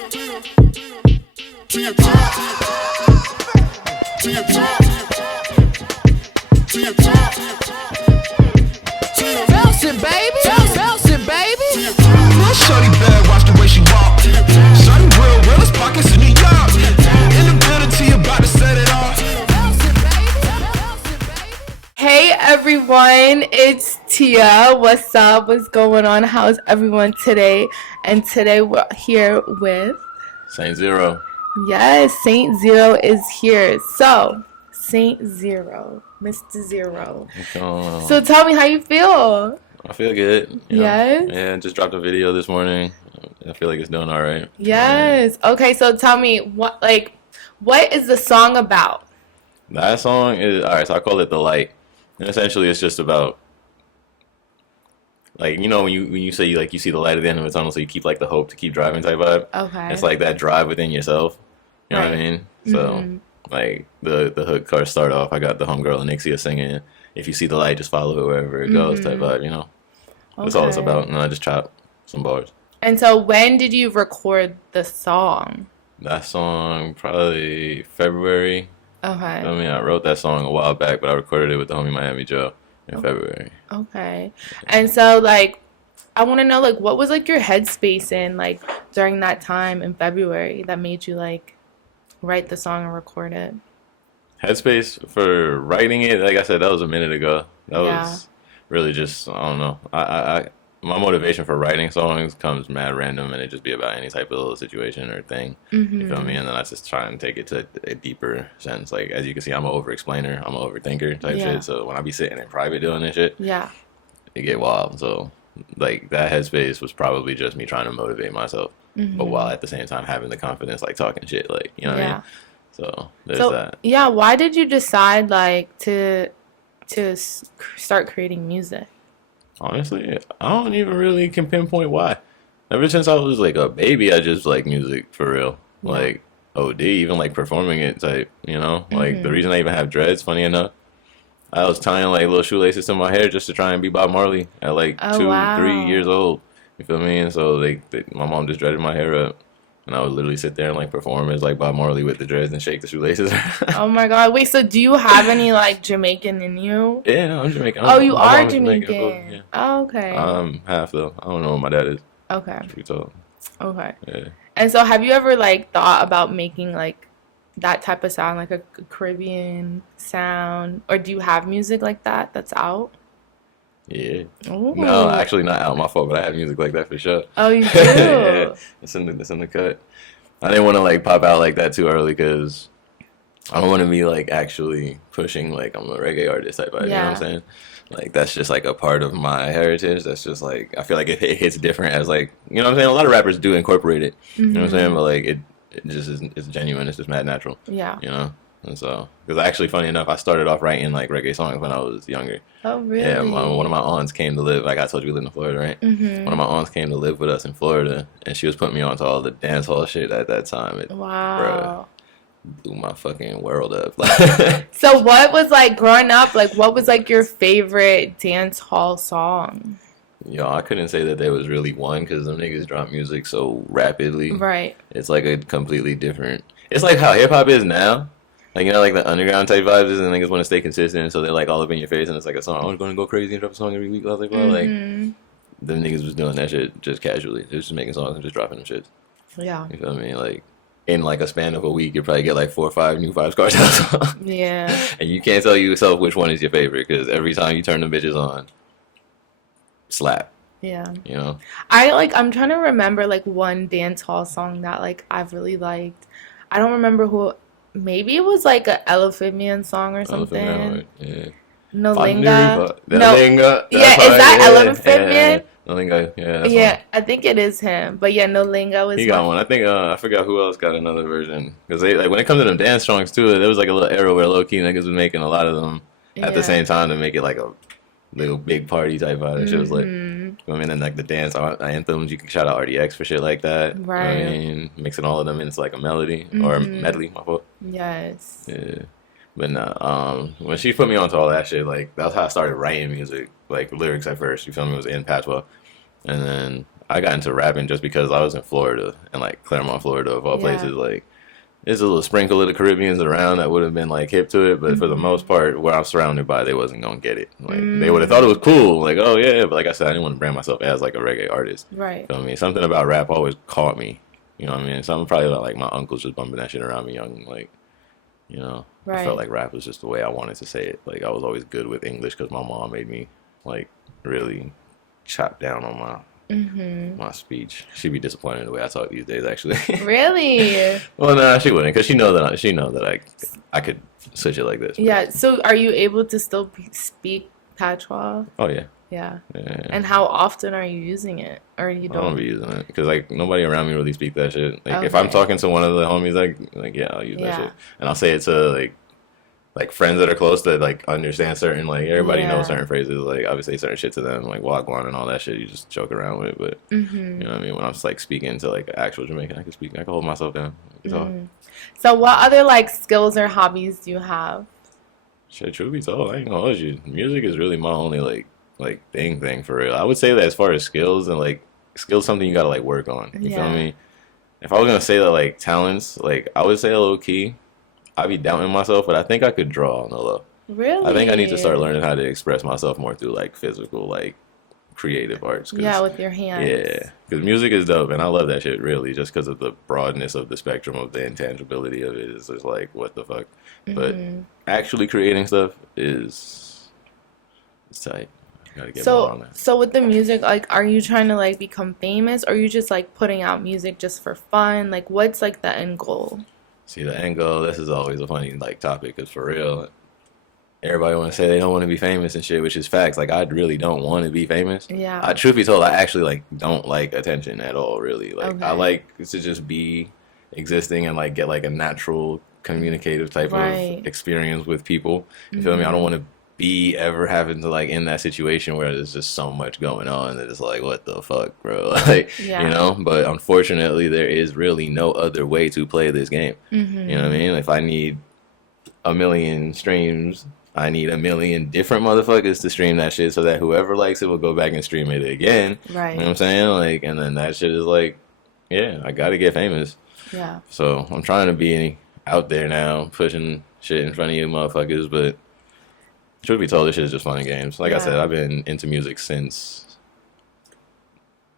To your top. To your top. To your top. Bouncing, baby. Bouncing, baby. My shorty bad, watch the way she walk. Shorty real, realest pockets in New York. In the building till you about to set it off. Hey everyone, it's Tia. What's up? What's going on? How's everyone today? And today we're here with... Saint Zero. Yes, Saint Zero is here. So, Saint Zero, Mr. Zero. What's going on? So tell me how you feel. I feel good. You know? Yes? Yeah, just dropped a video this morning. I feel like it's doing all right. Yes. Okay, so tell me, what is the song about? That song is, all right, so I call it The Light. And essentially it's just about, like, you know, when you say you see the light at the end of the tunnel, so you keep like the hope to keep driving type vibe. Okay. It's like that drive within yourself. You know what I mean? So like the hook cars start off, I got the homegirl Anixia singing, "If you see the light, just follow it wherever it goes," type vibe, you know? That's all it's about. And I just chop some bars. And so when did you record the song? That song probably February. Okay. I mean, I wrote that song a while back, but I recorded it with the homie Miami Joe in February. Okay. And so, like, I want to know, like, what was, like, your headspace in, like, during that time in February that made you, like, write the song and record it? Headspace for writing it, like I said, that was a minute ago. That Yeah. was really just, I don't know. My motivation for writing songs comes mad random, and it just be about any type of situation or thing. You feel me? And then I just try and take it to a deeper sense. Like, as you can see, I'm an over-explainer. I'm an overthinker type Yeah. shit. So when I be sitting in private doing this shit, Yeah. it get wild. So, like, that headspace was probably just me trying to motivate myself, but while at the same time having the confidence, like, talking shit, like, you know what I mean? So there's that. Yeah, why did you decide, like, to start creating music? Honestly, I don't even really can pinpoint why. Ever since I was like a baby, I just like music for real. Yeah. Like OD, even like performing it type, you know? Like the reason I even have dreads, funny enough, I was tying like little shoelaces to my hair just to try and be Bob Marley at like Oh, 2, wow. 3 years old. You feel me? And so my mom just dreaded my hair up. And I would literally sit there and like perform as like Bob Marley with the dreads and shake the shoelaces. Oh, my God. Wait, so do you have any, like, Jamaican in you? Yeah, no, I'm Jamaican. Oh, you My are mom's Jamaican. Yeah. Oh, okay. Half though. I don't know what my dad is. Okay. Truth be told. Okay. Yeah. And so have you ever, like, thought about making, like, that type of sound, like a Caribbean sound? Or do you have music like that that's out? Yeah. Ooh. No, actually not out my fault, but I have music like that for sure. Oh, you do? Yeah, it's in the cut. I didn't want to like pop out like that too early because I don't want to be like actually pushing like I'm a reggae artist type of, you know what I'm saying? Like that's just like a part of my heritage. That's just like I feel like it hits different as like, you know what I'm saying? A lot of rappers do incorporate it. You know what I'm saying? But like it just isn't, it's genuine. It's just mad natural. Yeah. You know? And so, because actually, funny enough, I started off writing like reggae songs when I was younger. Oh, really? Yeah, one of my aunts came to live. Like I told you, we live in Florida, right? One of my aunts came to live with us in Florida, and she was putting me onto all the dance hall shit at that time. It Wow. blew my fucking world up. So what was, like, growing up, like, what was, like, your favorite dance hall song? Yo, I couldn't say that there was really one because them niggas drop music so rapidly. Right. It's like a completely different. It's like how hip hop is now. Like, you know, like the underground type vibes is, and niggas want to stay consistent, so they're like all up in your face, and it's like a song. I'm going to go crazy and drop a song every week. Blah, blah, blah. Like, them niggas was doing that shit just casually. They was just making songs and just dropping them shits. Yeah. You feel me? Like, in like a span of a week, you probably get like 4 or 5 new Five Star songs. Yeah. And you can't tell yourself which one is your favorite, because every time you turn them bitches on, slap. Yeah. You know? I'm trying to remember, like, one dance hall song that, like, I've really liked. I don't remember who. Maybe it was like a Elephant Man song or something. Yeah. Nolinga. Nolinga. Yeah, is that Elephant Man? Nolinga, yeah. That's Yeah, one. I think it is him. But yeah, Nolinga was. He got one. I think I forgot who else got another version. Because they like when it comes to them dance songs too, there was like a little era where low key niggas was making a lot of them at the same time to make it like a little big party type vibe. That shit was like, I mean, and like the dance anthems, you can shout out RDX for shit like that. Right. I mean, mixing all of them into like a melody or a medley. My fault. Yes. Yeah. But no, when she put me onto all that shit, like that's how I started writing music, like lyrics at first. You feel me? It was in patois, and then I got into rapping just because I was in Florida, and like Claremont, Florida, of all Yeah. places. Like, there's a little sprinkle of the Caribbeans around that would have been like hip to it, but for the most part, where I'm surrounded by, they wasn't gonna get it. Like, they would have thought it was cool. Like, oh yeah, but like I said, I didn't want to brand myself as like a reggae artist. Right. Feel me? Something about rap always caught me. You know what I mean? Something probably about like my uncles just bumping that shit around me young. Like, you know, I Right. felt like rap was just the way I wanted to say it. Like, I was always good with English because my mom made me like really chop down on my speech. She'd be disappointed in the way I talk these days, actually. Really? Well, no, she wouldn't, because she know that I could switch it like this. Yeah. So are you able to still speak patois? Oh yeah. Yeah. Yeah. And how often are you using it, or you I don't don't? be using it because like nobody around me really speak that shit. Like if I'm Okay. talking to one of the homies, like yeah, I'll use that Yeah. shit, and I'll say it to like friends that are close that like understand certain, like everybody Yeah. knows certain phrases. Like obviously certain shit to them, like wagwan and all that shit. You just joke around with, but Mm-hmm. you know what I mean. When I'm just like speaking to like actual Jamaican, I can hold myself down. So So what other like skills or hobbies do you have? shit, truth be told, I ain't gonna hold you. Music is really my only like thing for real. I would say that as far as skills and like skills, something you gotta like work on. You Yeah. feel me? If I was gonna say that like talents, like I would say low key, I'd be doubting myself, but I think I could draw on the low. Really? I think I need to start learning how to express myself more through like physical, like creative arts. 'Cause, Yeah, with your hands. yeah, because music is dope, and I love that shit really, just because of the broadness of the spectrum of the intangibility of it. Is just like what the fuck. But Mm-hmm. actually creating stuff is it's tight. Gotta get more on So, that. so with the music, like, are you trying to like become famous, or are you just like putting out music just for fun? Like, what's like the end goal? See, the end goal, this is always a funny like topic, because for real, everybody want to say they don't want to be famous and shit, which is facts. Like, I really don't want to be famous. Yeah. Truth be told, I actually like don't like attention at all. Really, like I Okay. like to just be existing and like get like a natural communicative type Right. of experience with people. You feel me? I don't want to be ever having to like in that situation where there's just so much going on that it's like, what the fuck, bro? Like, Yeah. you know. But unfortunately, there is really no other way to play this game. Mm-hmm. You know what I mean? If I need a million streams, I need a million different motherfuckers to stream that shit so that whoever likes it will go back and stream it again. Right. You know what I'm saying? Like, and then that shit is like, yeah, I gotta get famous. Yeah. So I'm trying to be out there now, pushing shit in front of you motherfuckers, but truth be told, this shit is just fun and games. Like I said, Yeah. I've been into music since,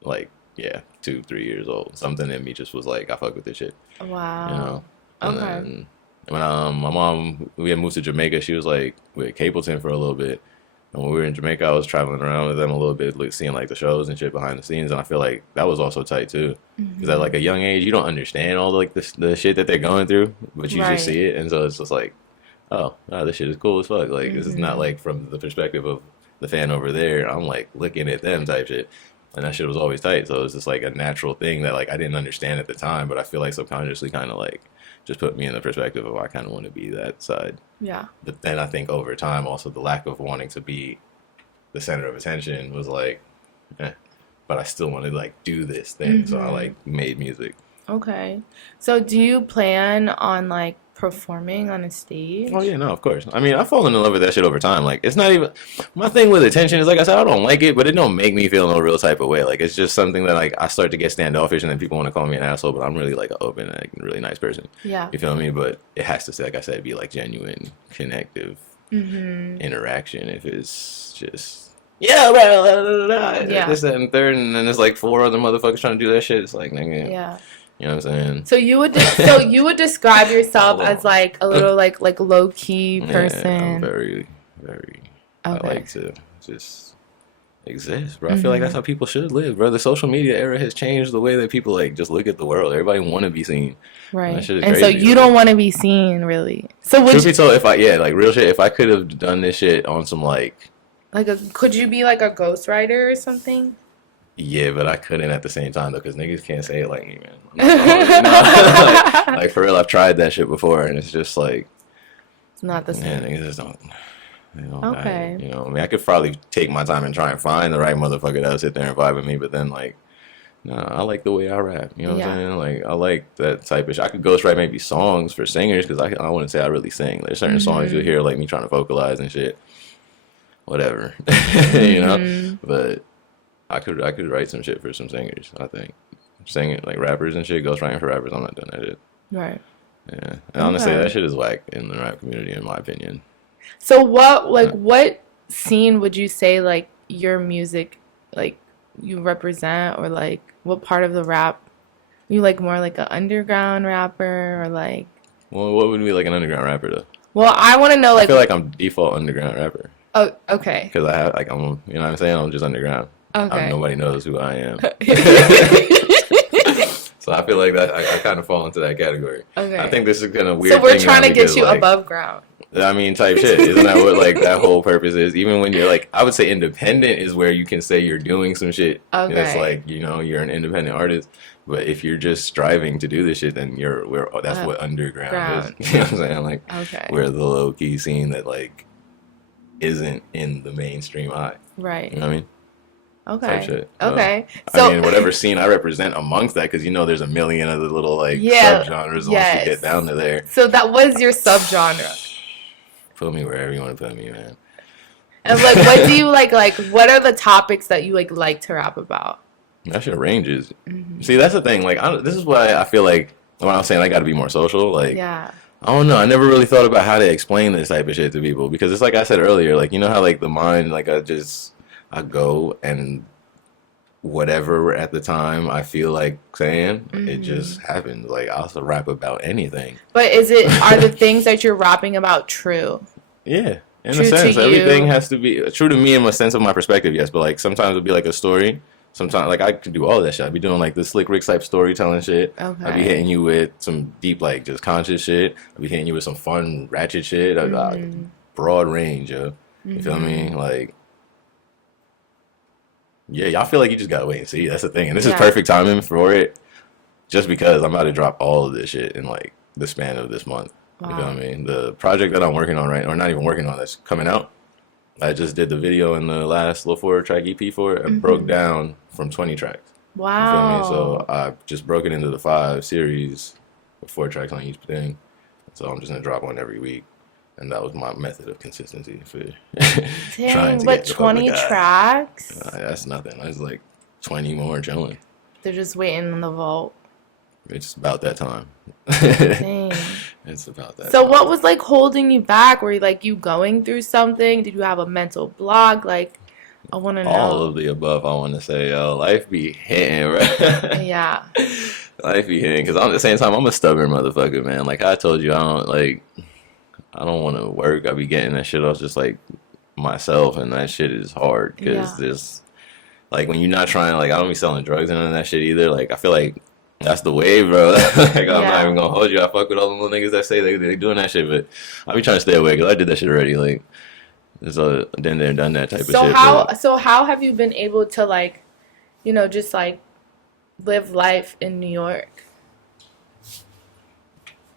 like, yeah, 2-3 years old. Something in me just was like, I fuck with this shit. Wow. You know. And Okay. then when my mom, we had moved to Jamaica, she was like with Capleton for a little bit. And when we were in Jamaica, I was traveling around with them a little bit, like seeing like the shows and shit behind the scenes. And I feel like that was also tight too, because at like a young age, you don't understand all like the shit that they're going through, but you Right. just see it, and so it's just like, oh, wow, this shit is cool as fuck. Like this is not like from the perspective of the fan over there. I'm like looking at them type shit. And that shit was always tight. So it was just like a natural thing that like I didn't understand at the time, but I feel like subconsciously kind of like just put me in the perspective of I kind of want to be that side. Yeah. But then I think over time also the lack of wanting to be the center of attention was like, but I still want to like do this thing. So I like made music. Okay. So do you plan on like performing on a stage? Oh yeah, no, of course. I mean, I've fallen in love with that shit over time. Like, it's not even my thing with attention is like I said, I don't like it, but it don't make me feel no real type of way. Like, it's just something that like I start to get standoffish, and then people want to call me an asshole, but I'm really like an open, like, really nice person. Yeah. You feel me? But it has to, like I said, be like genuine, connective interaction. If it's just Yeah. this, that, and third, and then there's like 4 other motherfuckers trying to do that shit. It's like, nigga, Yeah. you know what I'm saying? So you would describe yourself as like a little like low key person. Yeah, I'm very, very. I Okay. like to just exist, bro. I feel like that's how people should live, bro. The social media era has changed the way that people like just look at the world. Everybody want to be seen. Right. That shit is And so crazy, you like- don't want to be seen really. So would Truth you, be told, if I like real shit, if I could have done this shit on some like, could you be like a ghostwriter or something? yeah, but I couldn't at the same time though, because niggas can't say it like me, man. I'm not like for real, I've tried that shit before, and it's just like, It's not the man, same. niggas just don't. You know, Okay. you know, I mean, I could probably take my time and try and find the right motherfucker that'll sit there and vibe with me, but then like, no, I like the way I rap. You know what Yeah. I'm saying? Like, I like that type of shit. I could ghostwrite maybe songs for singers because I wouldn't say I really sing. There's certain songs you'll hear like me trying to vocalize and shit. Whatever. You know? But I could write some shit for some singers. I think singing like rappers and shit, ghostwriting for rappers. I'm not doing that shit. Right. Yeah, and honestly, Okay. that shit is whack in the rap community, in my opinion. So what scene would you say like your music like you represent, or like what part of the rap you like, more like an underground rapper or like? Well, what would be like an underground rapper though? Well, I want to know I like. feel like I'm default underground rapper Oh, okay. because I have like I'm, you know what I'm saying? I'm just underground. Okay. Nobody knows who I am. So I feel like that I kind of fall into that category. Okay. I think this is kind of weird. So we're thing now trying to get because, you like, above ground. I mean, type shit. Isn't that what like that whole purpose is? Even when you're like, I would say independent is where you can say you're doing some shit. Okay. It's like, you know, you're an independent artist. But if you're just striving to do this shit, then that's what underground ground. is. You know what I'm saying? Like, Okay. we're the low key scene that like isn't in the mainstream eye. Right. You know what I mean? Okay. Type shit. So, Okay. So I mean, whatever scene I represent amongst that, because you know, there's a million other little like Yeah, subgenres once yes. you get down to there. So that was your subgenre. Put me wherever you want to put me, man. And like, what do you like? What are the topics that you like to rap about? That shit ranges. Mm-hmm. See, that's the thing. Like, this is why I feel like when I was saying I got to be more social. Like, Yeah. I don't know. I never really thought about how to explain this type of shit to people because it's like I said earlier. Like, you know how like the mind, like I go and whatever at the time I feel like saying, it just happens. Like, I'll also rap about anything. But are the things that you're rapping about true? Yeah. In True a to sense, everything you. has to be true to me in a sense of my perspective, yes. But like sometimes it'll be like a story. Sometimes like I could do all that shit. I'd be doing like the Slick Rick type storytelling shit. Okay. I'd be hitting you with some deep like just conscious shit. I'd be hitting you with some fun ratchet shit. Broad range, yo. You feel me? Like, yeah, y'all feel like you just gotta wait and see. That's the thing, and this is Yeah. perfect timing for it. Just because I'm about to drop all of this shit in like the span of this month. You feel Wow. me? The project that I'm working on or not even working on, that's coming out. I just did the video in the last little 4-track EP for it. I broke down from 20 tracks. You Wow. feel me? So I just broke it into the 5 series with 4 tracks on each thing. So I'm just gonna drop one every week, and that was my method of consistency for Dang, trying to but get the 20 public eye. tracks? That's nothing. That's like 20 more chilling. They're just waiting in the vault. It's about that time. Dang. It's about that. So time. what was like holding you back? Were you like you going through something? Did you have a mental block? Like, I want to know. All of the above. I want to say, yo, life be hitting, bro. Yeah. Life be hitting, because at the same time, I'm a stubborn motherfucker, man. Like I told you, I don't want to work. I be getting that shit off just like myself, and that shit is hard because Yeah. there's like when you're not trying. Like I don't be selling drugs and none of that shit either. Like I feel like that's the wave, bro. Like I'm Yeah. not even gonna hold you. I fuck with all the little niggas that say they doing that shit, but I be trying to stay away because I did that shit already. Like it's a been there, done that type of shit. but- So how have you been able to like, just like live life in New York?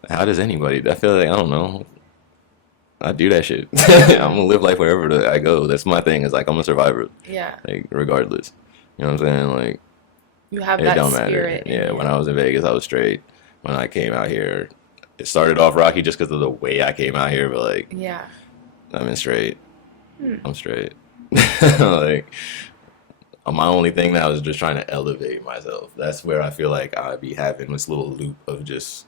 How does anybody? I feel like I don't know. I do that shit. I'm gonna live life wherever I go. That's my thing. Is like I'm a survivor. Yeah. Like regardless, you know what I'm saying? Like You have it that don't matter. spirit. in Yeah. you. When I was in Vegas, I was straight. When I came out here, it started off rocky just because of the way I came out here. But like Yeah. I'm in straight. I'm straight. Like my only thing now is just trying to elevate myself. That's where I feel like I'd be having this little loop of just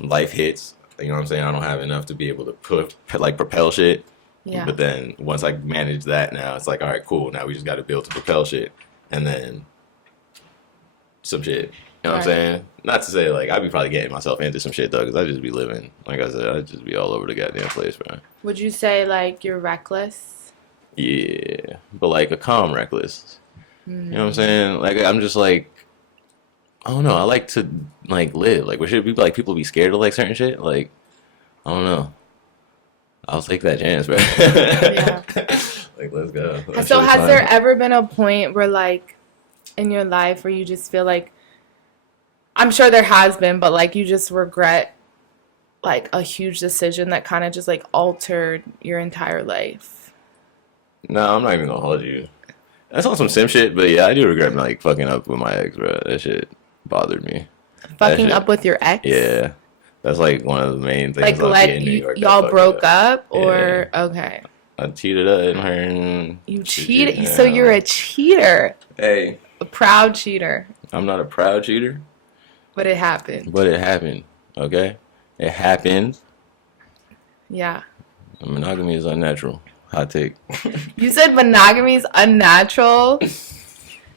life hits. You know what I'm saying? I don't have enough to be able to propel shit. Yeah. But then once I manage that now, it's like, all right, cool. Now we just got to build to propel shit. And then some shit. You know what I'm Right. saying? Not to say, like, I'd be probably getting myself into some shit, though, because I'd just be living. Like I said, I'd just be all over the goddamn place, bro. Would you say like you're reckless? Yeah. But, like, a calm reckless. You know what I'm saying? Like, I'm just, like, I don't know. I like to, like, live. Like, should people be scared of, like, certain shit? Like, I don't know. I'll take that chance, bro. Yeah. Like, let's go. That So shit is has there fine. ever been a point where like in your life where you just feel like, I'm sure there has been, but like you just regret like a huge decision that kind of just like altered your entire life? No, I'm not even gonna hold you. That's on some sim shit, but yeah, I do regret like fucking up with my ex, bro. That shit bothered me. Fucking shit- up with your ex? Yeah, that's like one of the main things. Like low-key in New York that y'all fucked broke up. up or okay. I cheated on her. And You she cheated. cheated, So yeah. you're a cheater, Hey, a proud cheater. I'm not a proud cheater, But it happened. but it happened. Okay, it happened. Yeah. Monogamy is unnatural. Hot take. You said monogamy is unnatural.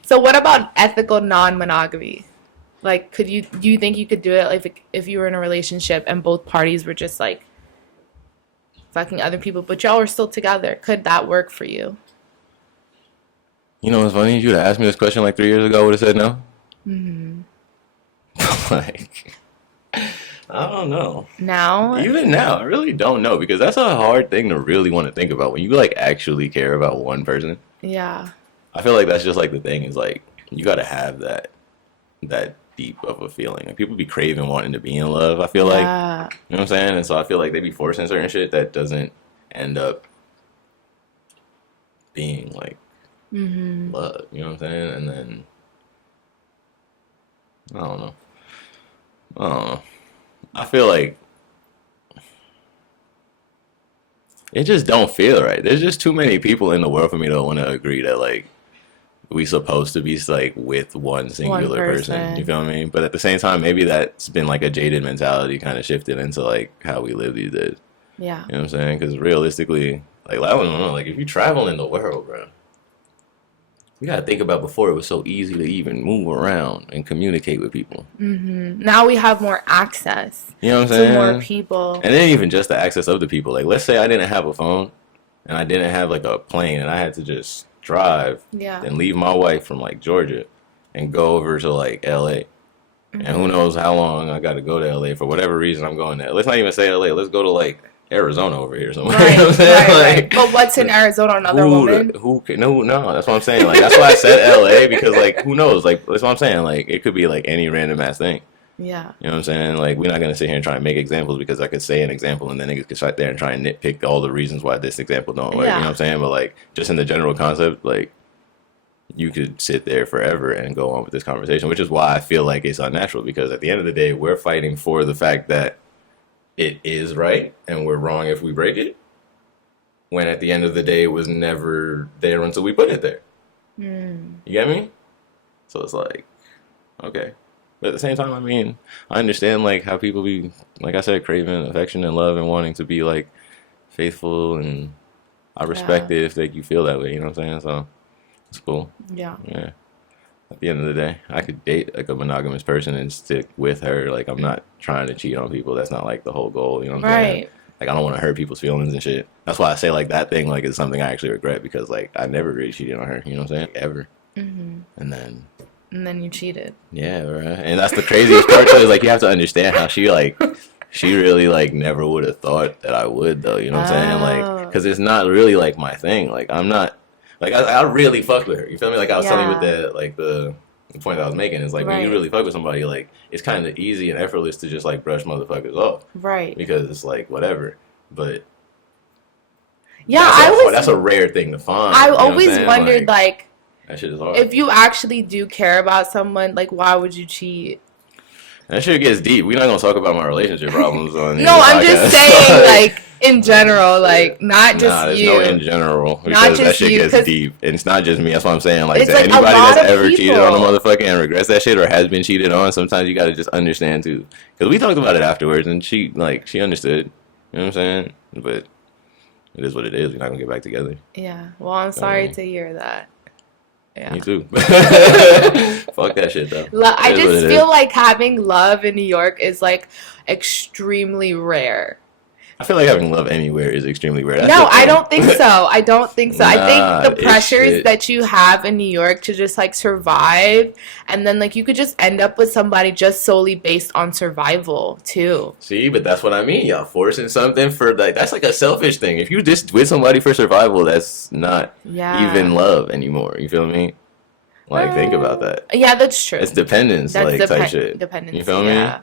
So what about ethical non-monogamy? Like, do you think you could do it if you were in a relationship and both parties were just like fucking other people, but y'all were still together? Could that work for you? You know what's funny? If you would have asked me this question like 3 years ago, I would have said no. Like, I don't know. Now? Even now, I really don't know because that's a hard thing to really want to think about when you like actually care about one person. Yeah. I feel like that's just like the thing is like you got to have that deep of a feeling. Like, people be craving wanting to be in love. I feel like, Yeah. you know what I'm saying? And so I feel like they be forcing certain shit that doesn't end up being like love. You know what I'm saying? And then I don't know. I feel like it just don't feel right. There's just too many people in the world for me to want to agree that like we supposed to be like with one singular person. You feel what I mean? But at the same time, maybe that's been like a jaded mentality kind of shifted into like how we live these days. Yeah. You know what I'm saying? Because realistically, like I don't know, like if you travel in the world, bro, you gotta think about before it was so easy to even move around and communicate with people. Now we have more access You know what I'm to saying? more people. And then even just the access of the people. Like, let's say I didn't have a phone and I didn't have like a plane and I had to just drive Yeah. and leave my wife from like Georgia and go over to like LA. And who knows how long I got to go to LA for whatever reason I'm going there. Let's not even say LA. Let's go to like Arizona over here somewhere. Right, You know what I'm saying? right. Like, But what's in Arizona? Another woman? Who can, no, that's what I'm saying. Like, that's why I said LA because like, who knows? Like, that's what I'm saying. Like, it could be like any random ass thing. Yeah. You know what I'm saying? Like, we're not going to sit here and try and make examples because I could say an example and then niggas could sit there and try and nitpick all the reasons why this example don't work. Yeah. You know what I'm saying? But, like, just in the general concept, like, you could sit there forever and go on with this conversation, which is why I feel like it's unnatural because at the end of the day, we're fighting for the fact that it is right and we're wrong if we break it, when at the end of the day, it was never there until we put it there. You get me? So it's like, okay. But at the same time, I mean, I understand like how people be, like I said, craving affection and love and wanting to be like faithful, and I respect it if like you feel that way. You know what I'm saying? So it's cool. Yeah. Yeah. At the end of the day, I could date like a monogamous person and stick with her. Like, I'm not trying to cheat on people. That's not like the whole goal. You know what I'm saying? Right. Like, I don't want to hurt people's feelings and shit. That's why I say like that thing like is something I actually regret because like I never really cheated on her. You know what I'm saying? Ever. And then. And then you cheated. Yeah, right. And that's the craziest part too, is like you have to understand how she really like never would have thought that I would though. You know what I'm saying? Like, because it's not really like my thing. Like, I'm not like I really fucked with her. You feel me? Like I was telling you with that, like the point I was making is like when you really fuck with somebody, like it's kind of easy and effortless to just like brush motherfuckers off. Right. Because it's like whatever. But yeah, that's a rare thing to find. I you know what I'm always saying? wondered like that shit is hard. if you actually do care about someone, like why would you cheat? That shit gets deep. We're not gonna talk about my relationship problems on No, I'm just saying, like in general, like not just there's you. no in general because Not that just shit you, gets 'cause deep, and it's not just me. That's what I'm saying. Like, it's to like a anybody lot that's of ever cheated on a people. motherfucker and regrets that shit or has been cheated on, sometimes you gotta just understand too. Because we talked about it afterwards, and she understood. You know what I'm saying? But it is what it is. We're not gonna get back together. Yeah. Well, I'm sorry to hear that. Yeah. Me too. Fuck that shit though. I It is what just it feel is. like having love in New York is like extremely rare. I feel like having love anywhere is extremely rare. That's No, the I thing. don't think so. I don't think so. I Nah, think the it's pressures shit. that you have in New York to just like survive, and then like you could just end up with somebody just solely based on survival too. See, but that's what I mean. Y'all forcing something for like that's like a selfish thing. If you just with somebody for survival, that's not Yeah. even love anymore. You feel me? Like, think about that. Yeah, that's true. It's dependence, That's like type shit. dependence. You feel yeah.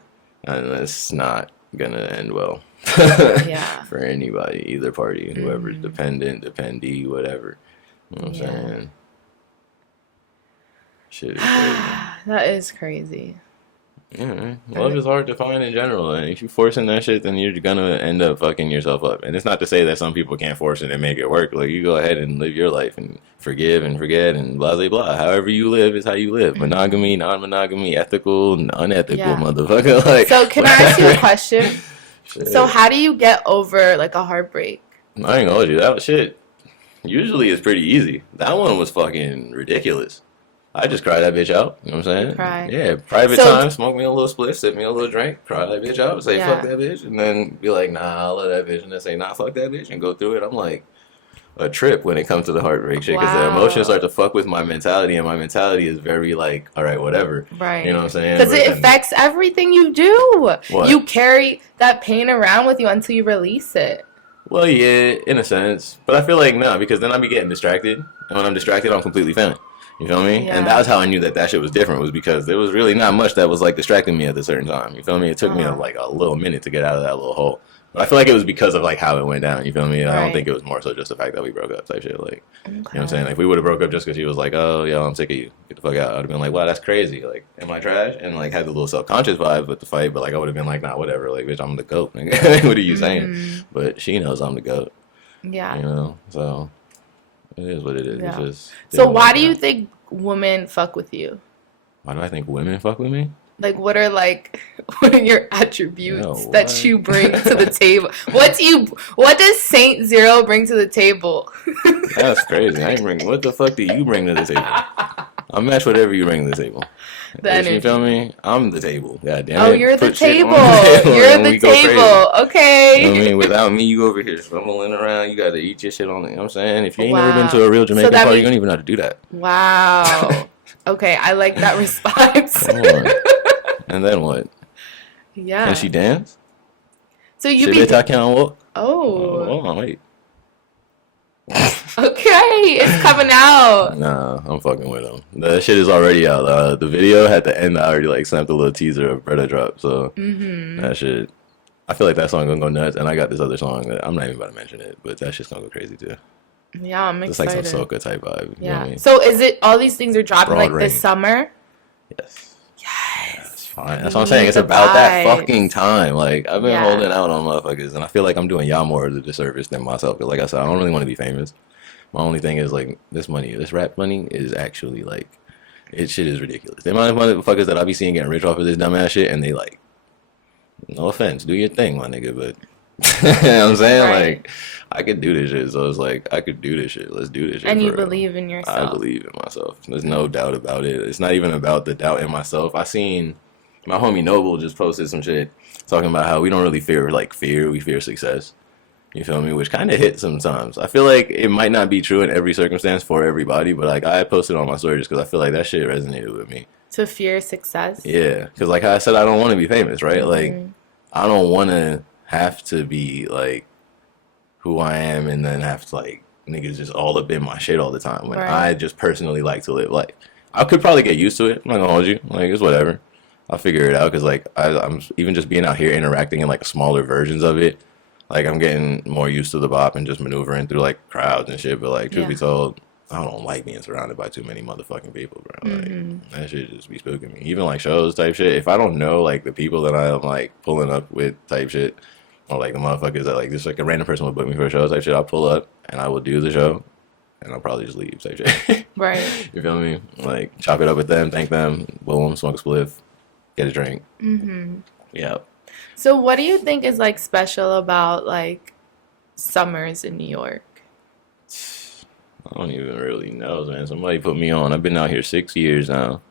me? And it's not gonna end well. Yeah. For anybody, either party, whoever's dependent, dependee, whatever. You know what I'm Yeah. saying? Shit is crazy. That is crazy. Yeah, man. Love is hard to find in general, and if you forcing that shit, then you're gonna end up fucking yourself up. And it's not to say that some people can't force it and make it work. Like, you go ahead and live your life and forgive and forget and blah blah blah. However you live is how you live. Monogamy, non-monogamy, ethical, unethical, Yeah. motherfucker. Like, So can I ask you a question? Shit. So how do you get over like a heartbreak? I ain't gonna hold you. That shit usually is pretty easy. That one was fucking ridiculous. I just cried that bitch out. You know what I'm saying? You cried. Yeah, private So- time, smoke me a little split, sip me a little drink, cry that bitch out, say Yeah. fuck that bitch, and then be like, nah, I love that bitch, and then say, nah, fuck that bitch, and go through it. I'm like a trip when it comes to the heartbreak shit, because the Wow. emotions start to fuck with my mentality, and my mentality is very like, all right, whatever. Right. You know what I'm saying? Because But it then- affects everything you do. What? You carry that pain around with you until you release it. Well, yeah, in a sense, but I feel like no, because then I be getting distracted, and when I'm distracted, I'm completely fine. You feel me? Yeah. And that was how I knew that that shit was different, was because there was really not much that was like distracting me at a certain time. You feel me? It took me Uh-huh. like a little minute to get out of that little hole. But I feel like it was because of like how it went down. You feel me? I Right. don't think it was more so just the fact that we broke up type shit. Like, you know what I'm Okay. saying? Like, if we would have broke up just because she was like, oh, yo, I'm sick of you. Get the fuck out. I would have been like, wow, that's crazy. Like, am I trash? And like had the little self-conscious vibe with the fight, but like I would have been like, nah, whatever. Like, bitch, I'm the GOAT. Nigga. What are you saying? Mhm. But she knows I'm the GOAT. Yeah. You know? So it is what it is. Yeah. It's just So didn't why work do you out. think women fuck with you? Why do I think women fuck with me? Like, what are like what are your attributes Yo, that what? you bring to the table? What does Saint Zero bring to the table? That's crazy. I ain't bring. What the fuck do you bring to the table? I match whatever you bring to the table. The If energy. you feel me? I'm the table. God damn Oh, it. you're the Put shit table. on the table You're and the we go crazy. table. You know Okay. what I mean? Without me, you over here stumbling around. You got to eat your shit on it. You know what I'm saying? If you ain't never been Wow. to a real Jamaican that party, mean- you don't even know how to do that. Wow. Okay, I like that response. Come on. And then what? Yeah. Can she dance? So you She be better can't walk. oh. Hold on, wait. Okay, it's coming out. Nah, I'm fucking with him. The shit is already out. The video at the end, I already like snapped a little teaser of Bretta Drop. So Mm-hmm. that shit, I feel like that song gonna go nuts. And I got this other song that I'm not even about to mention it, but that shit's gonna go crazy too. Yeah, I'm It's like excited. some soca type vibe. You know what Yeah. I mean? So is it all these things are dropping Broad like this range. summer? Yes. Yes. That's fine. That's We what I'm saying. need It's the about that vibes. fucking time. Like, I've been Yeah. holding out on motherfuckers, and I feel like I'm doing y'all more of the disservice than myself. Because, like I said, I don't really want to be famous. My only thing is, like, this money, this rap money is actually, like, it shit is ridiculous. The amount of motherfuckers that I be seeing getting rich off of this dumbass shit, and they, like, no offense, do your thing, my nigga, but, you know what I'm saying? Right. Like, I could do this shit. So it's like, I could do this shit. Let's do this shit. And you for real. believe in yourself. I believe in myself. There's no doubt about it. It's not even about the doubt in myself. I seen my homie Noble just posted some shit talking about how we don't really fear fear, we fear success. You feel me? Which kind of hits sometimes. I feel like it might not be true in every circumstance for everybody, but like I posted on my story just because I feel like that shit resonated with me. To fear success. Yeah, because like I said, I don't want to be famous, right? Like Mhm. I don't want to have to be like who I am and then have to like niggas just all up in my shit all the time when Right. I just personally like to live life. I could probably get used to it. I'm not gonna hold you. Like it's whatever. I'll figure it out because like I'm even just being out here interacting in like smaller versions of it. Like I'm getting more used to the bop and just maneuvering through like crowds and shit. But like truth be Yeah. told, I don't like being surrounded by too many motherfucking people, bro. Like Mhm. that shit just be spooking me. Even like shows type shit. If I don't know like the people that I'm like pulling up with type shit, or like the motherfuckers that like just like a random person will book me for a show type shit, I'll pull up and I will do the show, and I'll probably just leave type shit. Right. You feel me? Like chop it up with them, thank them, boom, smoke a spliff, get a drink. Mm-hmm. Yeah. So what do you think is like special about like summers in New York? I don't even really know, man. Somebody put me on. I've been out here 6 years now.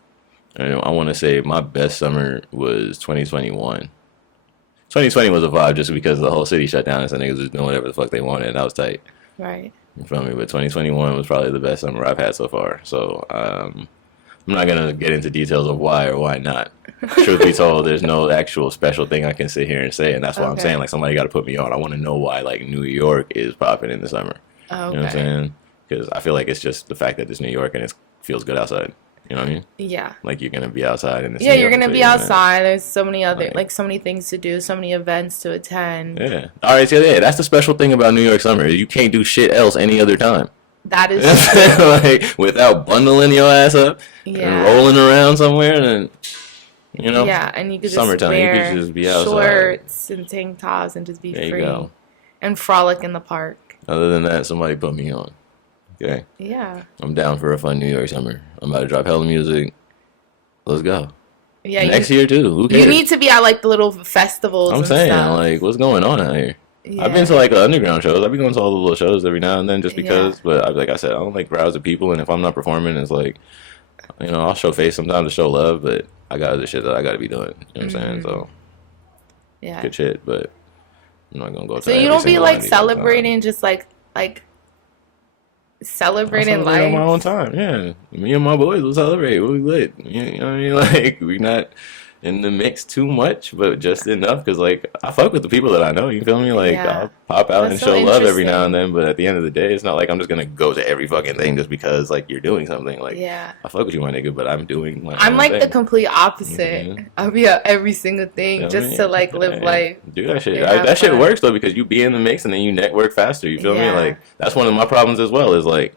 And I want to say my best summer was 2021. 2020 was a vibe just because the whole city shut down and some niggas was doing whatever the fuck they wanted, and that was tight. Right. You feel me? But 2021 was probably the best summer I've had so far. So I'm not going to get into details of why or why not. Truth be told, there's no actual special thing I can sit here and say, and that's why I'm Okay. saying, like, somebody got to put me on. I want to know why, like, New York is popping in the summer. Okay. You know what I'm saying? Because I feel like it's just the fact that it's New York and it feels good outside. You know what I mean? Yeah. Like you're gonna be outside in the Yeah, you're gonna be outside. There's so many other Like- so many things to do, so many events to attend. Yeah. All right. So yeah, that's the special thing about New York summer. You can't do shit else any other time. That is Like without bundling your ass up and yeah. rolling around somewhere, and You know? Yeah, and you could just Summertime, you wear could just be outside. shorts and tank tops and just be There you free go. and frolic in the park. Other than that, somebody put me on. Okay? Yeah. I'm down for a fun New York summer. I'm about to drop hella music. Let's go. Yeah. Next year, too. Who cares? You need to be at like the little festivals. I'm and saying, stuff. like, what's going on out here? Yeah. I've been to like underground shows. I've been going to all the little shows every now and then just because. Yeah. But like I said, I don't like crowds of people. And if I'm not performing, it's like, you know, I'll show face sometimes to show love. But I got other shit that I got to be doing. You know what I'm saying? So, Yeah. good shit. But I'm not going to go to So every you don't be single like one of these all the time. celebrating, just like I celebrating celebrate on my own life. time. Yeah. Me and my boys will celebrate. We lit. You know what I mean? Like, we not in the mix too much, but just enough because, like, I fuck with the people that I know. You feel me? Like, Yeah. I'll pop out That's and so show love every now interesting. and then, but at the end of the day, it's not like I'm just gonna go to every fucking thing just because, like, you're doing something. Like, Yeah. I fuck with you, my nigga, but I'm doing my I'm own like the thing. complete opposite. Mhm. I'll be at every single thing You know what just I mean? to like live Hey, life. do that shit. and have That shit fun. works though because you be in the mix and then you network faster. You feel me? Yeah. Like that's one of my problems as well. Is like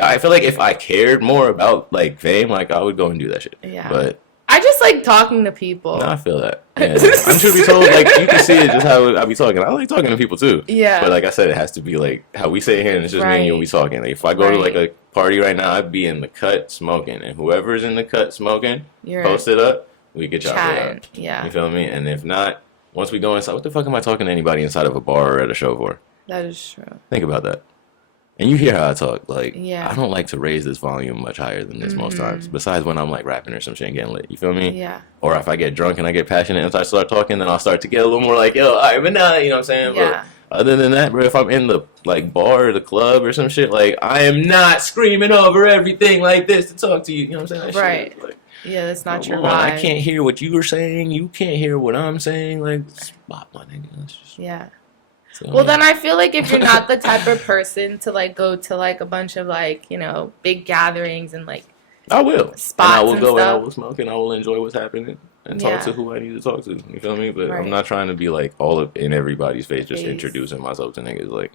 I feel like if I cared more about like fame, like I would go and do that shit. Yeah. But I just like talking to people. no, I feel that. Yeah. I'm sure to be told like you can see it just how I be talking. I like talking to people too. Yeah. But like I said, it has to be like how we say it here, and it's just me and you Right. be talking. Like if I go to like Right. a party right now, I'd be in the cut smoking, and whoever's in the cut smoking, You're post it up. We could chop it chatting. up. Yeah. You feel me? And if not, once we go inside, what the fuck am I talking to anybody inside of a bar or at a show for? That is true. Think about that. And you hear how I talk. Like, Yeah. I don't like to raise this volume much higher than this most times. Besides when I'm like rapping or some shit and getting lit. You feel me? Yeah. Or if I get drunk and I get passionate and I start talking, then I'll start to get a little more like, yo, all right, but now, you know what I'm saying? Yeah. But other than that, bro, if I'm in the like bar or the club or some shit, like I am not screaming over everything like this to talk to you. You know what I'm saying? That shit Right. is, like, Yeah, that's not your come on, I vibe. can't hear what you were saying. You can't hear what I'm saying. Like, stop, my nigga. That's just, Yeah. so, Well, then I feel like if you're not the type of person to like go to like a bunch of like, big gatherings and like I will. spots and I will and go and I stuff. will smoke and I will enjoy what's happening and talk Yeah. to who I need to talk to. You feel me? But Right. I'm not trying to be like all up in everybody's face, just Face. introducing myself to niggas. Like,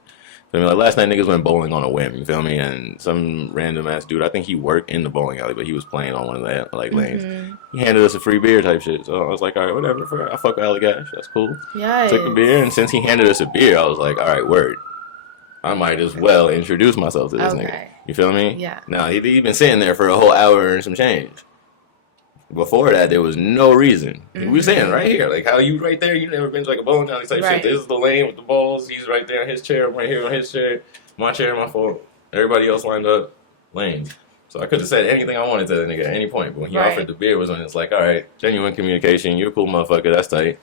I mean, like last night niggas went bowling on a whim. You feel me? And some random ass dude, I think he worked in the bowling alley, but he was playing on one of the like lanes. Mm-hmm. He handed us a free beer type shit. So I was like, all right, whatever. I fuck with Allagash. That's cool. Yeah. Took the beer, and since he handed us a beer, I was like, all right, word. I might as well introduce myself to this nigga. Okay. You feel me? Yeah. Now, he'd been sitting there for a whole hour and some change. Before that, there was no reason. We were saying right here, like how you right there, you never been to like a bowling alley type Right. shit. This is the lane with the balls. He's right there in his chair. I'm right here on his chair. My chair, my fault. Everybody else lined up lanes. So I could have said anything I wanted to that nigga at any point. But when he Right. offered the beer was when it's like, all right, genuine communication. You're a cool motherfucker. That's tight.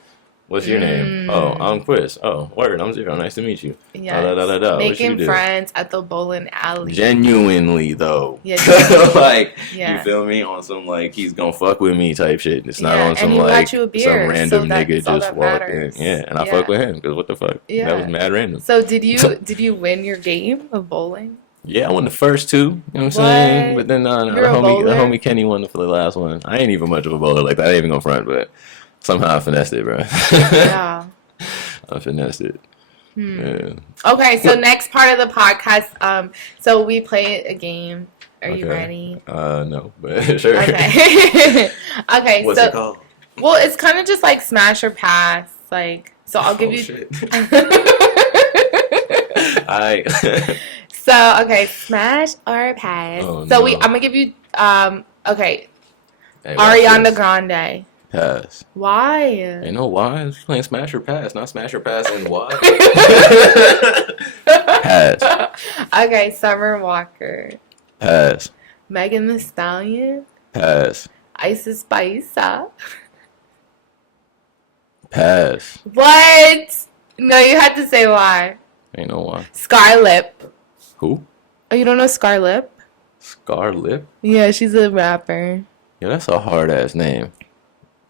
What's your name? Oh, I'm Chris. Oh, word. I'm Zero. Nice to meet you. Yes. What you Making do? friends at the bowling alley. Genuinely though. Yeah, genuinely. Like Yeah. you feel me? On some like he's gonna fuck with me type shit. It's not Yeah, on and some he got like you a beer, some random so nigga that's all just that walked matters. in. Yeah, and I Yeah. fuck with him because what the fuck? Yeah. That was mad random. So did you win your game of bowling? Yeah, I won the first two. You know what I'm saying? What? But then the You're a bowler? homie Kenny won for the last one. I ain't even much of a bowler like that. I ain't even gonna front, but somehow I finessed it, bro. Yeah. I finessed it. Yeah. Okay, so next part of the podcast, so we play a game. Are you Okay. ready? No, but sure. Okay. Okay, What's so it called? well, it's kind of just like smash or pass. Like, so I'll give Oh, you. shit. I So okay, smash or pass. Oh, so no. I'm gonna give you okay, Hey, watch Ariana this. Grande. Pass. Why? Ain't no why. It's playing Smash or Pass, not Smash or Pass and why. Pass. Okay, Summer Walker, Pass. Megan Thee Stallion, Pass. Isis Baisa. Pass. What? No, you had to say why. Ain't no why. Scarlett. Who? Oh, you don't know Scarlett? Scarlett? Yeah, she's a rapper. Yeah, that's a hard ass name.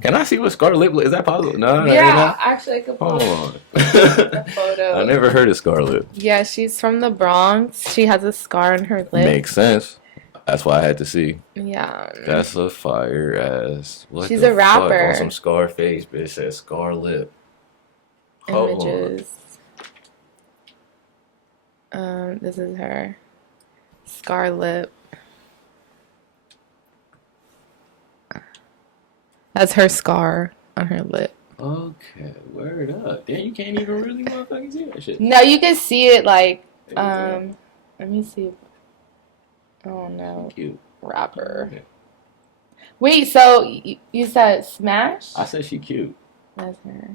Can I see what Scarlett is? That possible? No, Yeah, actually, I could Hold post on. a photo. I never heard of Scarlett. Yeah, she's from the Bronx. She has a scar on her lip. Makes sense. That's why I had to see. Yeah. That's a fire ass. What She's the a rapper. Fuck? On some Scarface, bitch says Scarlett. Hold on. Images. This is her. Scarlett. That's her scar on her lip. Okay, word up. Damn, you can't even really motherfucking see that shit. No, you can see it like Yeah. let me see. Oh no. Cute. Rapper. Yeah. Wait, so you said Smash? I said she cute. That's her.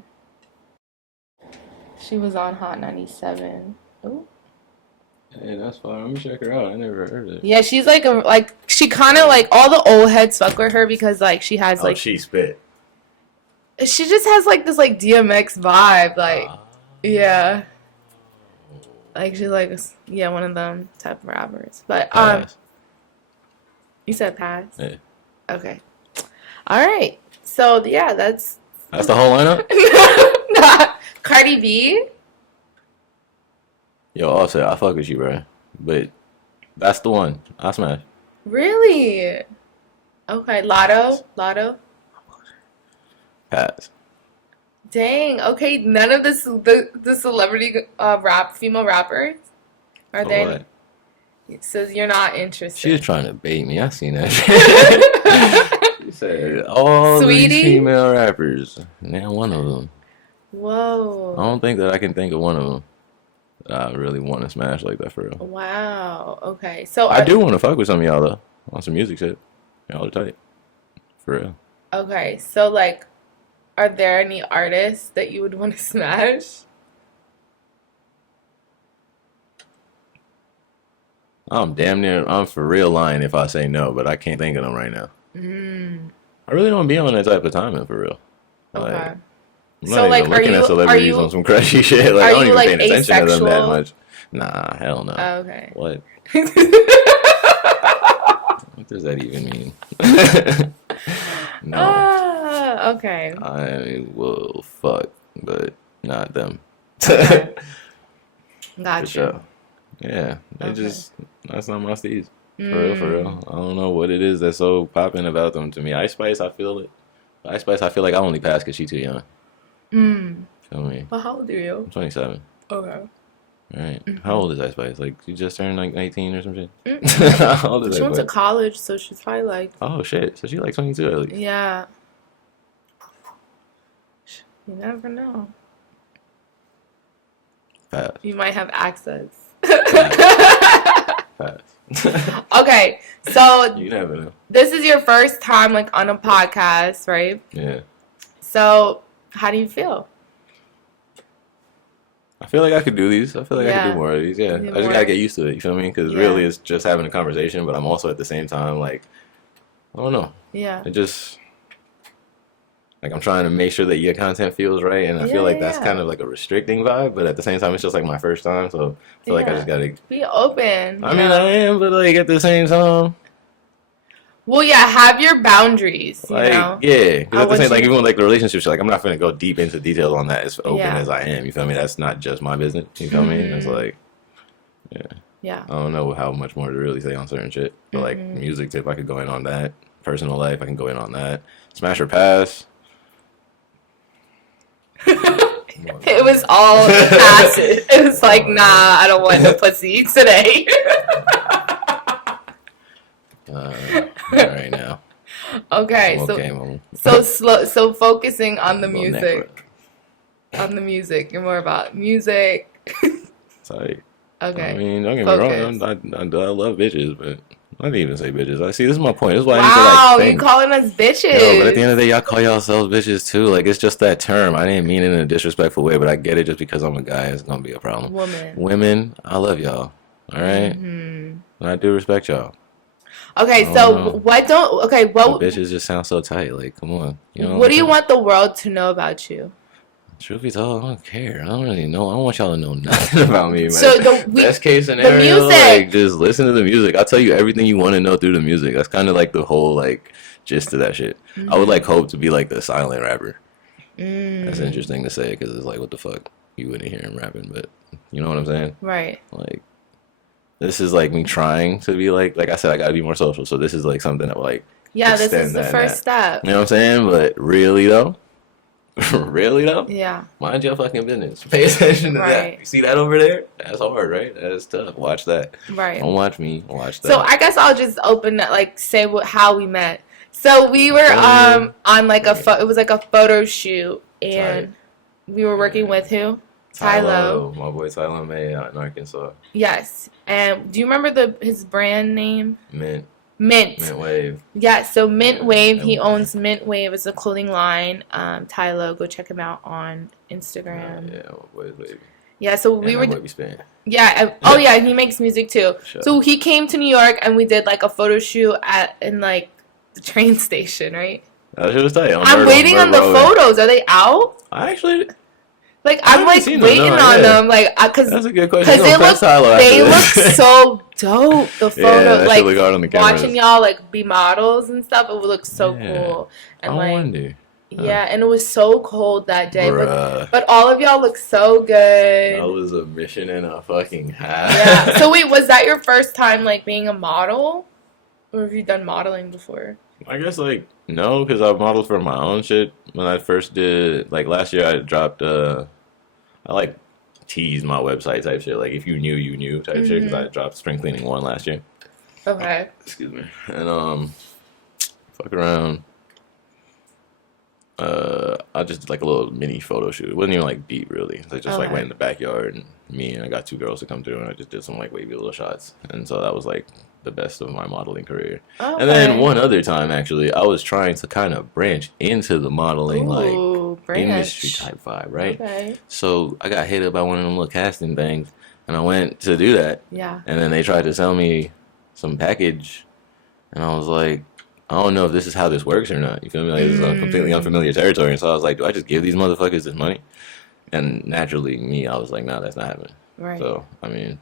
She was on Hot 97. Ooh. Hey, that's fine. Let me check her out. I never heard of it. Yeah, she's like she kind of like all the old heads fuck with her because like she has like she spit. she just has like this like DMX vibe, like yeah, like she's like yeah, one of them type of rappers. But Pass. you said pass. Yeah. Okay, all right. So yeah, that's That's the whole lineup? Cardi B. Yo, Offset, I fuck with you, bro. But that's the one. I smash. Really? Okay, Lotto. Pass. Dang. Okay, none of the celebrity female rappers are For there. what? So you're not She interested. was trying to bait me. I seen that shit. She said all Sweetie? these female rappers. Now one of them. Whoa. I don't think that I can think of one of them. I really want to smash like that for real. Wow. Okay. So I do want to fuck with some of y'all though on some music shit. Y'all are tight. For real. Okay. So like, are there any artists that you would want to smash? I'm for real lying if I say no, but I can't think of them right now. I really don't be on that type of timing for real. Like, Okay. I'm So, not like, even are looking you- at celebrities are you- on some crushy shit. Like, are I don't you, even like, pay attention to them that asexual? much. Nah, hell no. Okay. What? What does that even mean? No. Okay. I will fuck, but not them. Okay. For Gotcha. sure. Yeah, they Okay. that's not my steez. For real, for real. I don't know what it is that's so popping about them to me. Ice Spice, I feel it. Ice Spice, I feel like I only pass because she too young. Feel me? Well, how old are you? I'm 27. Okay. Right. How old is Ice Spice? Like, she just turned like 19 or some shit? Mm-mm. How old is She Ice went to Spice? college, so she's probably like, Oh, shit. So she like 22 at least. yeah. You never know. Pass. You might have access. Pass. Okay, so You never know. this is your first time like on a podcast, right? Yeah. So how do you feel? I feel like I could do these. I feel like I could Yeah. do more of these. Yeah. Do I just more. gotta get used to it. You feel me? Because Yeah. really, it's just having a conversation, but I'm also at the same time like, I don't know. Yeah. It just like I'm trying to make sure that your content feels right, and I feel like that's Yeah. kind of like a restricting vibe. But at the same time, it's just like my first time, so I feel like I Yeah. just gotta. Be open. I mean, yeah. I am, but like at the same time, Well, yeah, have your boundaries, you like know? yeah, I because at the want same like you- even with like the relationship shit, like I'm not gonna go deep into details on that as open Yeah. as I am. You feel me? That's not just my business. You feel me? It's Mhm. like Yeah. I don't know how much more to really say on certain shit. But like Mhm. music tip, I could go in on that. Personal life, I can go in on that. Smash or pass. It was all passive. It was like, nah, I don't want no pussy today. Right now. Okay, I'm so okay, mama. so focusing on the Little neck music. On the music. You're more about music. Sorry. Okay. I mean, don't get me wrong. I love bitches, but I didn't even say bitches. I see. This is my point. This is why I need to Wow, like you think. calling us bitches. Yo, but at the end of the day, y'all call yourselves bitches too. Like it's just that term. I didn't mean it in a disrespectful way, but I get it. Just because I'm a guy, it's gonna be a problem. Woman. Women, I love y'all. All right? Mhm. And I do respect y'all. Okay, I so don't know. what don't okay, But what bitches just sound so tight. Like, come on. You know what do you I'm want the world to know about you? saying? Truth be told, I don't care. I don't really know. I don't want y'all to know nothing about me. Man. So Best case scenario, music. like just listen to the music. I'll tell you everything you want to know through the music. That's kind of like the whole like gist of that shit. I would like hope to be like the silent rapper. That's interesting to say because it's like what the fuck you wouldn't hear him rapping, but you know what I'm saying? Right. Like this is like me trying to be like I said, I gotta be more social. So this is like something that like Yeah, this extend is the that- first that. step. You know what I'm saying? But really though, really though, Yeah. mind your fucking business. Pay attention to Right. that. You see that over there? That's hard, right? That's tough. Watch that. Right. Don't watch me. Watch that. So I guess I'll just open that, like say how we met. So we were Oh. on like it was like a photo shoot, and we were working with who? Tylo. My boy Tylo May out in Arkansas. Yes. And do you remember his brand name? Mint Mint. Wave. Yeah, so Mint Wave, he Mint owns Mint Wave as a clothing line. Tylo, go check him out on Instagram. Yeah, my boy's wavy. Yeah, so we And were that might be Spain. oh yeah, he makes music too. Sure. So he came to New York and we did like a photo shoot in like the train station, right? I should have told you. I'm waiting on the photos. Are they out? I actually. Like I I'm haven't like seen them, waiting no, on yeah. them, like cause That's a good question. they You gonna press Tylo they after look this. so dope. The photo, Yeah, that like shit look hard on the cameras. watching y'all like be models and stuff, it would look so Yeah. cool. And I like wonder. yeah, and it was so cold that day, Bruh. but all of y'all look so good. That was a mission and a fucking half. Yeah. So wait, was that your first time like being a model, or have you done modeling before? I guess like no, because I modeled for my own shit when I first did. Like last year, I dropped. I like teased my website type shit. Like if you knew, you knew type shit. Because I dropped Spring Cleaning 1 last year. Okay. Excuse me. And fuck around. I just did like a little mini photo shoot. It wasn't even like beat really. I just like Okay. went in the backyard and me and I got 2 girls to come through and I just did some like wavy little shots. And so that was like the best of my modeling career. Okay. And then one other time actually, I was trying to kind of branch into the modeling Ooh, industry branch. type vibe, right? Okay. So I got hit up by one of them little casting things and I went to do that. Yeah. And then they tried to sell me some package and I was like, I don't know if this is how this works or not. You feel me? Like, this is a completely unfamiliar territory. And so I was like, do I just give these motherfuckers this money? And naturally, I was like, no, that's not happening. Right. So, I mean,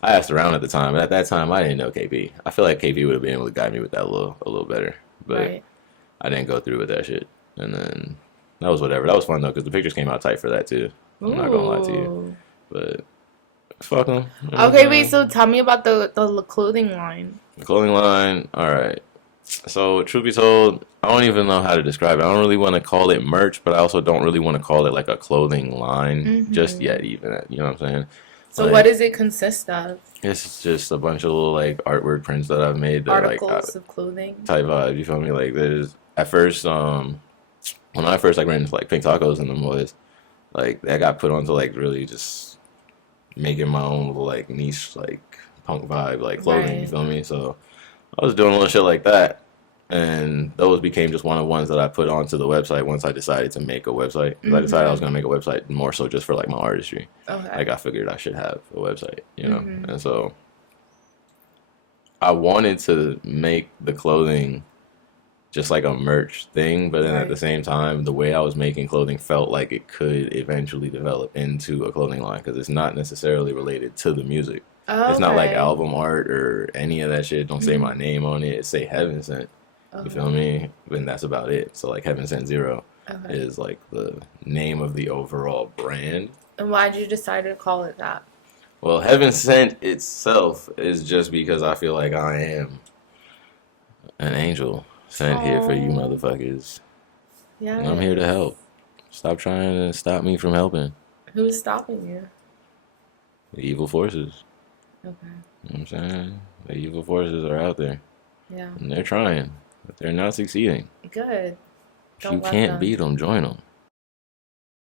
I asked around at the time, but at that time, I didn't know KP. I feel like KP would have been able to guide me with that a little better. But Right. I didn't go through with that shit. And then that was whatever. That was fun, though, because the pictures came out tight for that, too. I'm not going to lie to you. Ooh. But fuck them. Okay, wait. So tell me about the clothing line. The clothing line, all right. So, truth be told, I don't even know how to describe it. I don't really want to call it merch, but I also don't really want to call it like a clothing line just yet, even. You know what I'm saying? So Like, what does it consist of? It's just a bunch of little like artwork prints that I've made that Articles of clothing. type vibe. You feel me? Like there's at first, when I first like ran into like Pink Tacos and them boys, like that got put onto like really just making my own little like niche like punk vibe like clothing. You Right. feel me? So I was doing a little shit like that, and those became just one of the ones that I put onto the website once I decided to make a website. 'Cause I decided I was gonna make a website more so just for like my artistry. Okay. Like I figured I should have a website, you know, and so I wanted to make the clothing just like a merch thing, but then at the Right. same time, the way I was making clothing felt like it could eventually develop into a clothing line because it's not necessarily related to the music. It's not like Okay. album art or any of that shit. Don't say my name on it. It say Heaven Sent. You feel me? And that's about it. So like Heaven Sent Zero Okay. is like the name of the overall brand. And why'd you decide to call it that? Well, Heaven Sent itself is just because I feel like I am an angel sent here for you Aw. motherfuckers. Yeah. And I'm here to help. Stop trying to stop me from helping. Who's stopping you? The evil forces. Okay. You know what I'm saying? The evil forces are out there. Yeah. And they're trying. But they're not succeeding. Good. If you Don't let can't them. beat them, join them.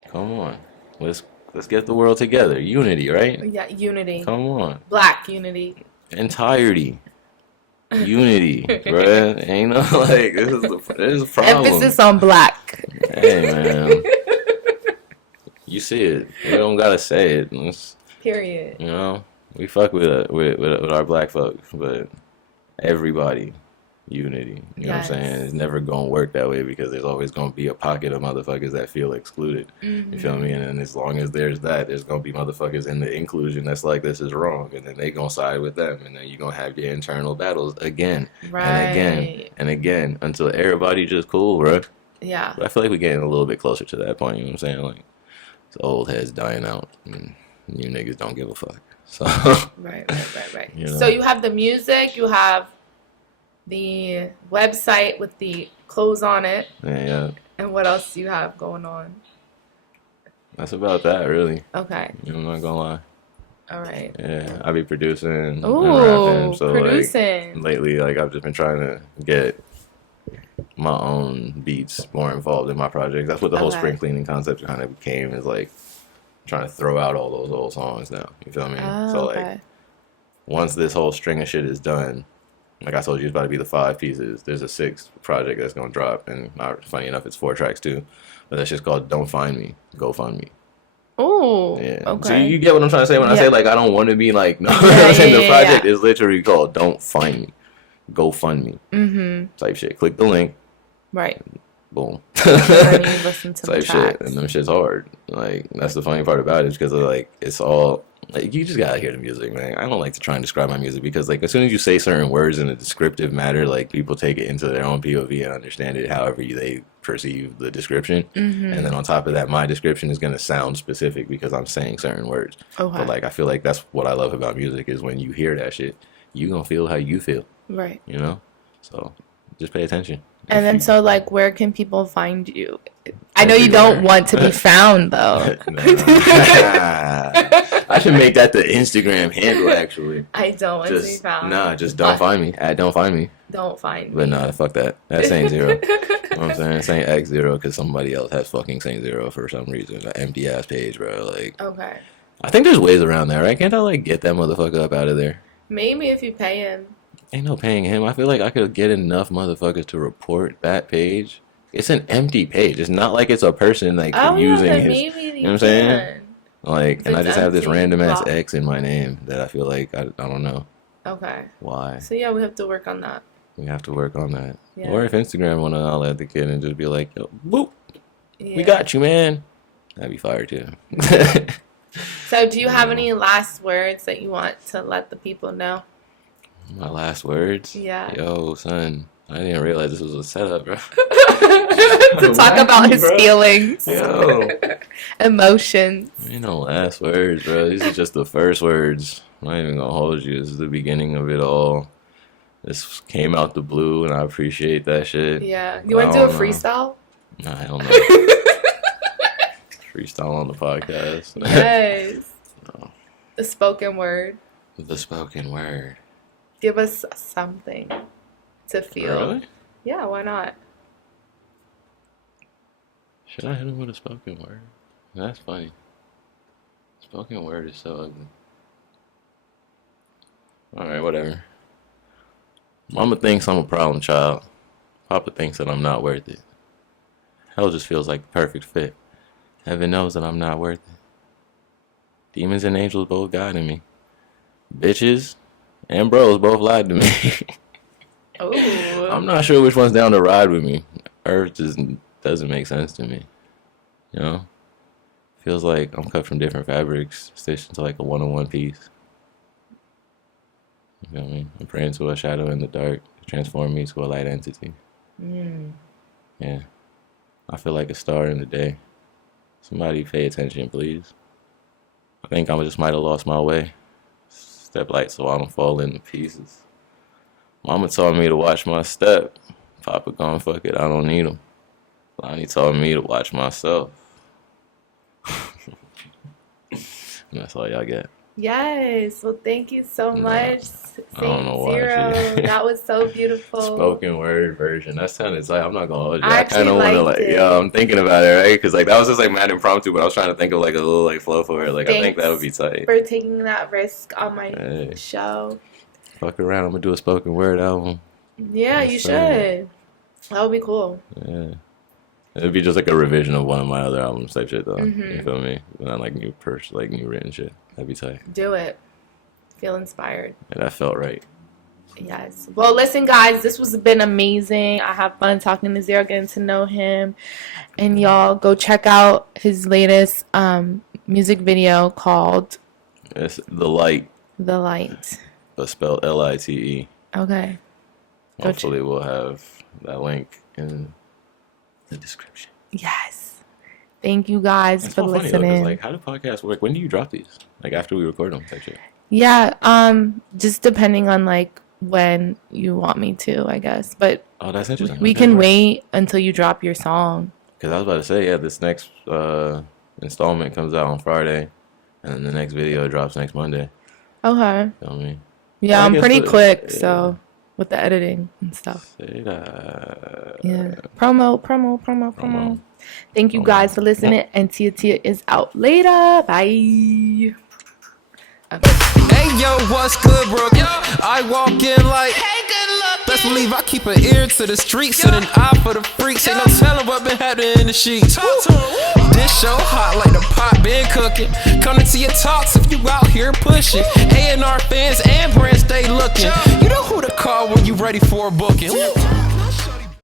Come on. Let's get the world together. Unity, right? Yeah. Unity. Come on. Black unity. Entirety. Unity, bruh. Ain't no like this is a problem. Emphasis on black. Hey man, you see it. You don't gotta say it. Period. You know, we fuck with our black folks, but everybody, unity. You know what I'm saying? Yes. It's never gonna work that way because there's always gonna be a pocket of motherfuckers that feel excluded. You feel me? And as long as there's that, there's gonna be motherfuckers in the inclusion that's like this is wrong, and then they gonna side with them, and then you're gonna have your internal battles again Right. and again and again until everybody just cool, bro. Yeah. But I feel like we're getting a little bit closer to that point. You know what I'm saying? Like, the old heads dying out, and you niggas don't give a fuck. So Right. You know. So you have the music. You have the website with the clothes on it. yeah, And what else do you have going on? that's about that, really. Okay. I'm not gonna lie. All right. Yeah, I be producing and Ooh, rapping. So producing. like lately, like I've just been trying to get my own beats more involved in my project. That's what the whole Okay. spring cleaning concept kind of became, is like trying to throw out all those old songs now. You feel me? Oh, So okay. like once this whole string of shit is done, like I told you, it's about to be the 5 pieces. There's a 6th project that's gonna drop, and funny enough, it's 4 tracks too. But that's just called "Don't Find Me, Go Fund Me." Oh, Yeah. So okay. you get what I'm trying to say when I Yeah. say like I don't want to be like no. Yeah, The yeah, project yeah. is literally called "Don't Find Me, Go Fund Me" Mm-hmm. type shit. Click the link, Right. boom. And then you listen to the Type shit, tracks. and them shit's hard. Like that's the funny part about it, is because like it's all like you just gotta hear the music, man. I don't like to try and describe my music because like as soon as you say certain words in a descriptive matter, like people take it into their own POV and understand it however they perceive the description. Mm-hmm. And then on top of that, my description is gonna sound specific because I'm saying certain words. Okay. But like I feel like that's what I love about music, is when you hear that shit, you gonna feel how you feel, Right. you know. So just pay attention. And then If so like where can people find you? I know you Everywhere. don't want to be found though. Nah. I should make that the Instagram handle actually. I don't want to be Just found. just don't find me. Don't find me. Don't find me. But nah, fuck that. That's Saint Zero. You know what I'm saying? Saint X Zero because somebody else has fucking Saint Zero for some reason. An empty ass page, bro. Like Okay. I think there's ways around that, right? Can't I like get that motherfucker up out of there? Maybe if you pay him. Ain't no paying him. I feel like I could get enough motherfuckers to report that page. It's an empty page. It's not like it's a person like Oh, using yeah, his maybe you know what I'm saying? can. like, and I It's just have this empty. random ass Wow. X in my name that I feel like I don't know Okay. why. So yeah, we have to work on that. We have to work on that. Yeah. Or if Instagram wanna holler at the kid and just be like, yo, boop, Yeah. we got you, man. That'd be fire too. So do you have any last words that you want to let the people know? My last words. Yeah. Yo, son, I didn't realize this was a setup, bro. To talk about his Bro. feelings, Yo. emotions. Ain't no last words, bro. These are just the first words. I'm not even gonna hold you. This is the beginning of it all. This came out the blue, and I appreciate that shit. Yeah. You want to do a freestyle? Nah, hell no. Freestyle on the podcast. Yes. No. The spoken word. The spoken word. Give us something to feel. Really? Yeah, why not? Should I hit him with a spoken word? That's funny. Spoken word is so ugly. Alright, whatever. Mama thinks I'm a problem child. Papa thinks that I'm not worth it. Hell just feels like the perfect fit. Heaven knows that I'm not worth it. Demons and angels both guiding me. Bitches and bros both lied to me. Oh. I'm not sure which one's down to ride with me. Earth just doesn't make sense to me. You know? Feels like I'm cut from different fabrics, stitched into like a one-on-one piece. You feel me? I'm praying to a shadow in the dark to transform me to a light entity. Yeah. I feel like a star in the day. Somebody pay attention, please. I think I just might have lost my way. Step light so I don't fall into pieces. Mama told me to watch my step. Papa gone, fuck it, I don't need him. Lonnie told me to watch myself. And that's all y'all get. Yes. Well, thank you so much, I don't know why Saint she- Zero. That was so beautiful. Spoken word version. That sounded like, I'm not gonna hold you. I I kind of actually want to liked like, it. yeah, I'm thinking about it, right? Because like that was just like mad impromptu, but I was trying to think of like a little like flow for it. Like I think that would be tight. For taking that risk on my Hey. show. Fuck around, I'm gonna do a spoken word album. Yeah, Yes, you sir. should. That would be cool. Yeah. It'd be just like a revision of one of my other albums type shit though. Mm-hmm. You feel me? But not like new written shit. That'd be tight. Do it. Feel inspired. And that felt right. Yes. Well, listen, guys, this was been amazing. I have fun talking to Zero, getting to know him. And y'all go check out his latest music video called It's The Light, The Light. but spelled LITE. Okay. Go Hopefully we'll have that link in the description. Yes. Thank you guys It's for so funny though, 'cause, listening. like, how do podcasts work? When do you drop these? Like after we record them, type shit. Yeah, just depending on like when you want me to, I guess. But Oh, that's interesting. we can wait until you drop your song. Because I was about to say, yeah, this next installment comes out on Friday, and then the next video drops next Monday. Okay. Feel me? Yeah, I I'm guess pretty the- quick, yeah. so with the editing and stuff. Say that. Yeah. Promo. Thank you guys for listening. And Tia is out later. Bye. Hey yo, what's good, bro? I walk in like, hey, good luck. Best believe I keep an ear to the streets and an eye for the freaks. Ain't no telling what been happening in the sheets. This show hot like the pot been cooking. Coming to your talks if you out here pushing. A&R fans and brands stay looking. You know who to call when you ready for a booking.